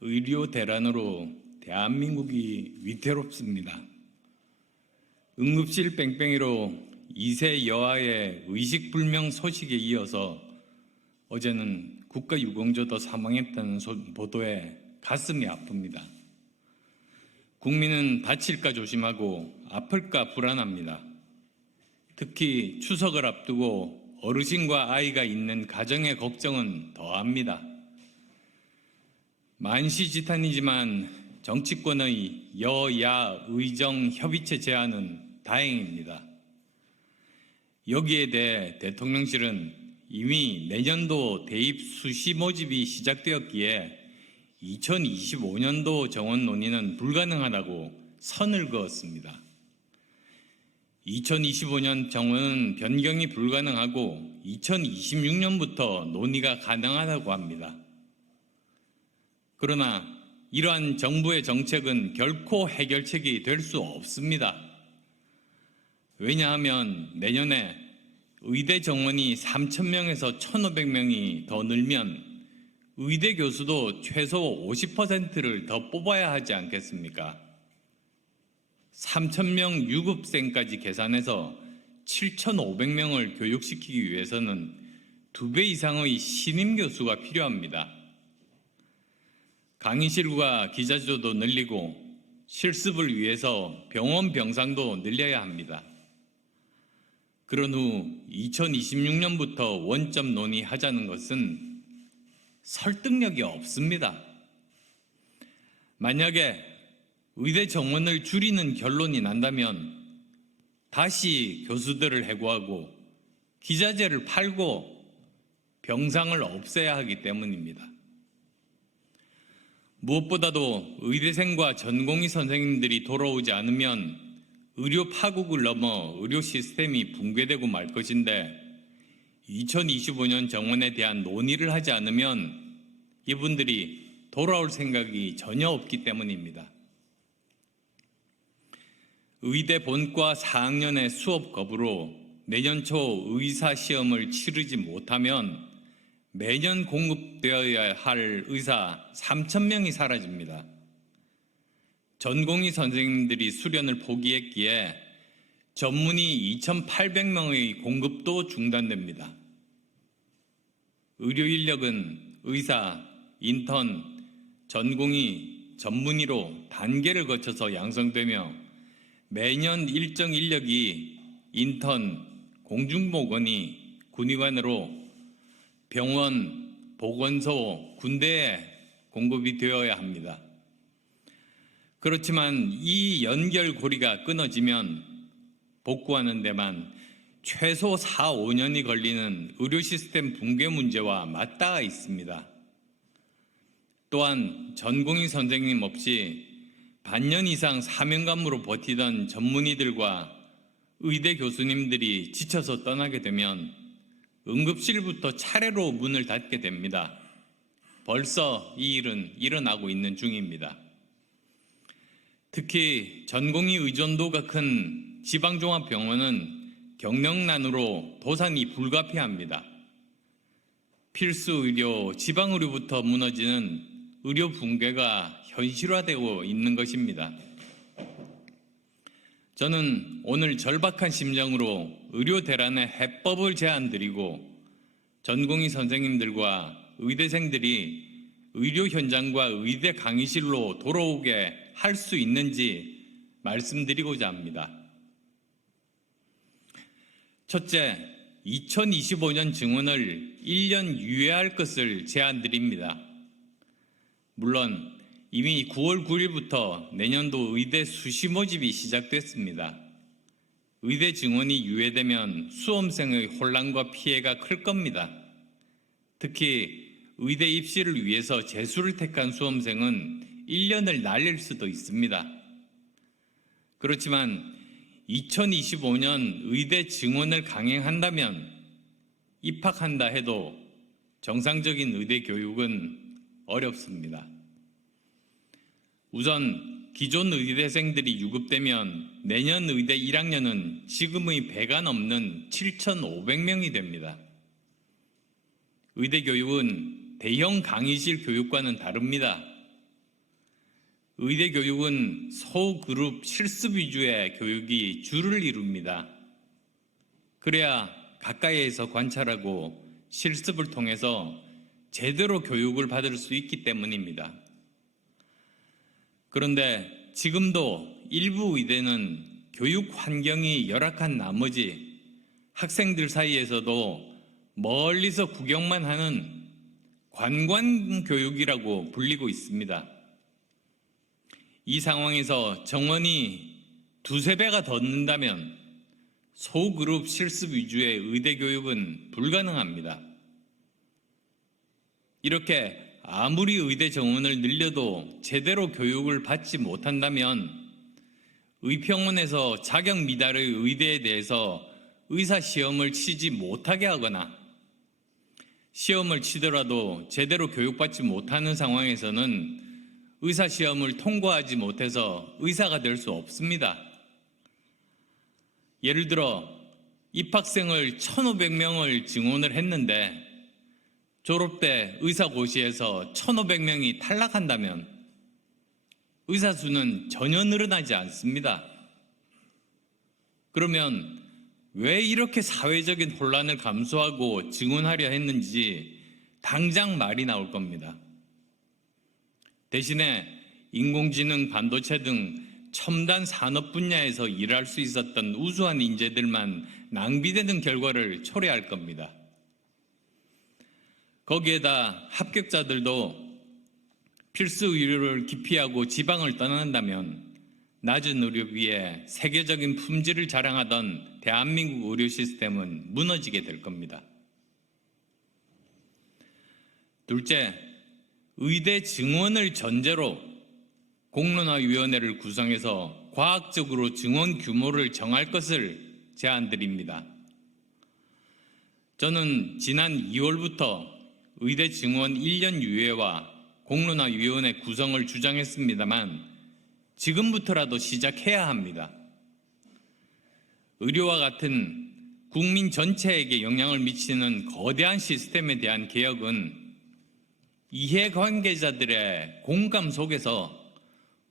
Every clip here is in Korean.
의료 대란으로 대한민국이 위태롭습니다. 응급실 뺑뺑이로 2세 여아의 의식불명 소식에 이어서 어제는 국가유공자도 사망했다는 보도에 가슴이 아픕니다. 국민은 다칠까 조심하고 아플까 불안합니다. 특히 추석을 앞두고 어르신과 아이가 있는 가정의 걱정은 더합니다. 만시지탄이지만 정치권의 여야 의정 협의체 제안은 다행입니다. 여기에 대해 대통령실은 이미 내년도 대입 수시 모집이 시작되었기에 2025년도 정원 논의는 불가능하다고 선을 그었습니다. 2025년 정원은 변경이 불가능하고 2026년부터 논의가 가능하다고 합니다. 그러나 이러한 정부의 정책은 결코 해결책이 될 수 없습니다. 왜냐하면 내년에 의대 정원이 3,000명에서 1,500명이 더 늘면 의대 교수도 최소 50%를 더 뽑아야 하지 않겠습니까? 3,000명 유급생까지 계산해서 7,500명을 교육시키기 위해서는 2배 이상의 신임 교수가 필요합니다. 강의실과 기자조도 늘리고 실습을 위해서 병원 병상도 늘려야 합니다. 그런 후 2026년부터 원점 논의하자는 것은 설득력이 없습니다. 만약에 의대 정원을 줄이는 결론이 난다면 다시 교수들을 해고하고 기자재를 팔고 병상을 없애야 하기 때문입니다. 무엇보다도 의대생과 전공의 선생님들이 돌아오지 않으면 의료 파국을 넘어 의료 시스템이 붕괴되고 말 것인데 2025년 정원에 대한 논의를 하지 않으면 이분들이 돌아올 생각이 전혀 없기 때문입니다. 의대 본과 4학년의 수업 거부로 내년 초 의사 시험을 치르지 못하면 매년 공급되어야 할 의사 3,000명이 사라집니다. 전공의 선생님들이 수련을 포기했기에 전문의 2,800명의 공급도 중단됩니다. 의료 인력은 의사, 인턴, 전공의, 전문의로 단계를 거쳐서 양성되며 매년 일정 인력이 인턴, 공중보건의, 군의관으로 병원, 보건소, 군대에 공급이 되어야 합니다. 그렇지만 이 연결고리가 끊어지면 복구하는 데만 최소 4, 5년이 걸리는 의료 시스템 붕괴 문제와 맞닿아 있습니다. 또한 전공의 선생님 없이 반년 이상 사명감으로 버티던 전문의들과 의대 교수님들이 지쳐서 떠나게 되면 응급실부터 차례로 문을 닫게 됩니다. 벌써 이 일은 일어나고 있는 중입니다. 특히 전공의 의존도가 큰 지방종합병원은 경력난으로 도산이 불가피합니다. 필수 의료, 지방의료부터 무너지는 의료 붕괴가 현실화되고 있는 것입니다. 저는 오늘 절박한 심정으로 의료 대란의 해법을 제안드리고 전공의 선생님들과 의대생들이 의료 현장과 의대 강의실로 돌아오게 할 수 있는지 말씀드리고자 합니다. 첫째, 2025년 증원을 1년 유예할 것을 제안드립니다. 물론 이미 9월 9일부터 내년도 의대 수시 모집이 시작됐습니다. 의대 증원이 유예되면 수험생의 혼란과 피해가 클 겁니다. 특히 의대 입시를 위해서 재수를 택한 수험생은 1년을 날릴 수도 있습니다. 그렇지만 2025년 의대 증원을 강행한다면 입학한다 해도 정상적인 의대 교육은 어렵습니다. 우선 기존 의대생들이 유급되면 내년 의대 1학년은 지금의 배가 넘는 7,500명이 됩니다. 의대 교육은 대형 강의실 교육과는 다릅니다. 의대 교육은 소그룹 실습 위주의 교육이 주를 이룹니다. 그래야 가까이에서 관찰하고 실습을 통해서 제대로 교육을 받을 수 있기 때문입니다. 그런데 지금도 일부 의대는 교육 환경이 열악한 나머지 학생들 사이에서도 멀리서 구경만 하는 관광교육이라고 불리고 있습니다. 이 상황에서 정원이 두세 배가 더 는다면 소그룹 실습 위주의 의대 교육은 불가능합니다. 이렇게 아무리 의대 정원을 늘려도 제대로 교육을 받지 못한다면 의평원에서 자격 미달의 의대에 대해서 의사 시험을 치지 못하게 하거나 시험을 치더라도 제대로 교육받지 못하는 상황에서는 의사 시험을 통과하지 못해서 의사가 될 수 없습니다. 예를 들어 입학생을 1,500명을 증원을 했는데 졸업 때 의사고시에서 1,500명이 탈락한다면 의사 수는 전혀 늘어나지 않습니다. 그러면 왜 이렇게 사회적인 혼란을 감수하고 증원하려 했는지 당장 말이 나올 겁니다. 대신에 인공지능, 반도체 등 첨단 산업 분야에서 일할 수 있었던 우수한 인재들만 낭비되는 결과를 초래할 겁니다. 거기에다 합격자들도 필수 의료를 기피하고 지방을 떠난다면 낮은 의료비에 세계적인 품질을 자랑하던 대한민국 의료 시스템은 무너지게 될 겁니다. 둘째, 의대 증원을 전제로 공론화위원회를 구성해서 과학적으로 증원 규모를 정할 것을 제안드립니다. 저는 지난 2월부터 의대 증원 1년 유예와 공론화위원회 구성을 주장했습니다만 지금부터라도 시작해야 합니다. 의료와 같은 국민 전체에게 영향을 미치는 거대한 시스템에 대한 개혁은 이해관계자들의 공감 속에서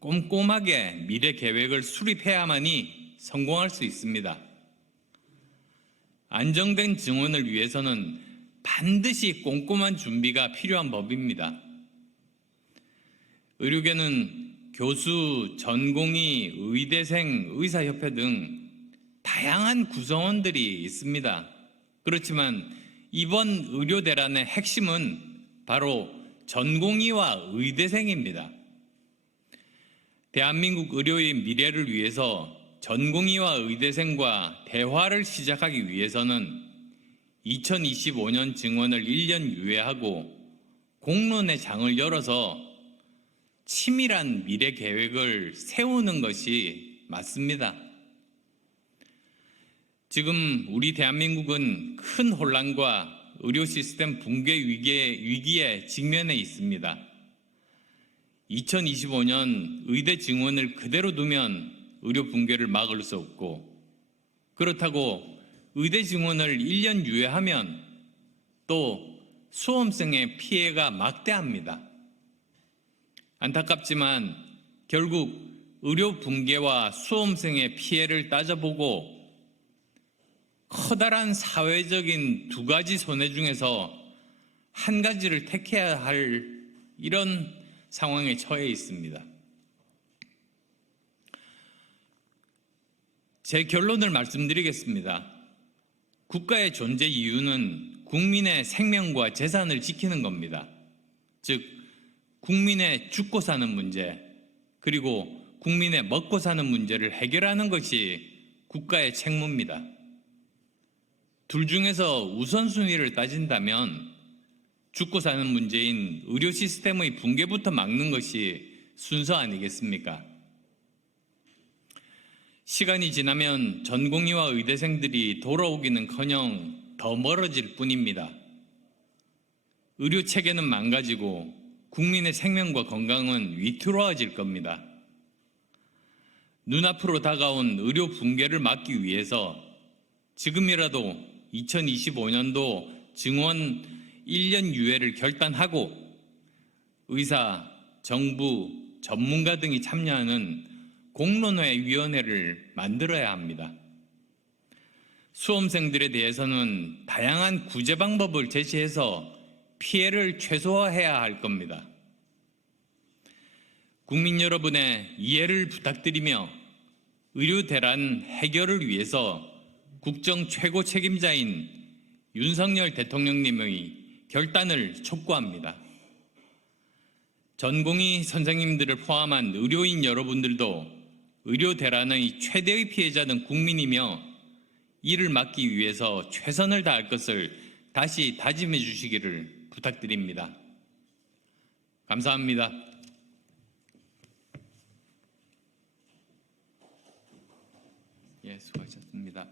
꼼꼼하게 미래 계획을 수립해야만이 성공할 수 있습니다. 안정된 증원을 위해서는 반드시 꼼꼼한 준비가 필요한 법입니다. 의료계는 교수, 전공의, 의대생, 의사협회 등 다양한 구성원들이 있습니다. 그렇지만 이번 의료대란의 핵심은 바로 전공의와 의대생입니다. 대한민국 의료의 미래를 위해서 전공의와 의대생과 대화를 시작하기 위해서는 2025년 증원을 1년 유예하고 공론의 장을 열어서 치밀한 미래 계획을 세우는 것이 맞습니다. 지금 우리 대한민국은 큰 혼란과 의료 시스템 붕괴 위기에 직면해 있습니다. 2025년 의대 증원을 그대로 두면 의료 붕괴를 막을 수 없고, 그렇다고 의대 증원을 1년 유예하면 또 수험생의 피해가 막대합니다. 안타깝지만 결국 의료 붕괴와 수험생의 피해를 따져보고 커다란 사회적인 두 가지 손해 중에서 한 가지를 택해야 할 이런 상황에 처해 있습니다. 제 결론을 말씀드리겠습니다. 국가의 존재 이유는 국민의 생명과 재산을 지키는 겁니다. 즉, 국민의 죽고 사는 문제, 그리고 국민의 먹고 사는 문제를 해결하는 것이 국가의 책무입니다. 둘 중에서 우선순위를 따진다면 죽고 사는 문제인 의료 시스템의 붕괴부터 막는 것이 순서 아니겠습니까? 시간이 지나면 전공의와 의대생들이 돌아오기는커녕 더 멀어질 뿐입니다. 의료 체계는 망가지고 국민의 생명과 건강은 위태로워질 겁니다. 눈앞으로 다가온 의료 붕괴를 막기 위해서 지금이라도 2025년도 증원 1년 유예를 결단하고 의사, 정부, 전문가 등이 참여하는 공론화위원회를 만들어야 합니다. 수험생들에 대해서는 다양한 구제 방법을 제시해서 피해를 최소화해야 할 겁니다. 국민 여러분의 이해를 부탁드리며 의료 대란 해결을 위해서 국정 최고 책임자인 윤석열 대통령님의 결단을 촉구합니다. 전공의 선생님들을 포함한 의료인 여러분들도 의료 대란의 최대의 피해자는 국민이며 이를 막기 위해서 최선을 다할 것을 다시 다짐해 주시기를 부탁드립니다. 감사합니다. 예, 수고하셨습니다.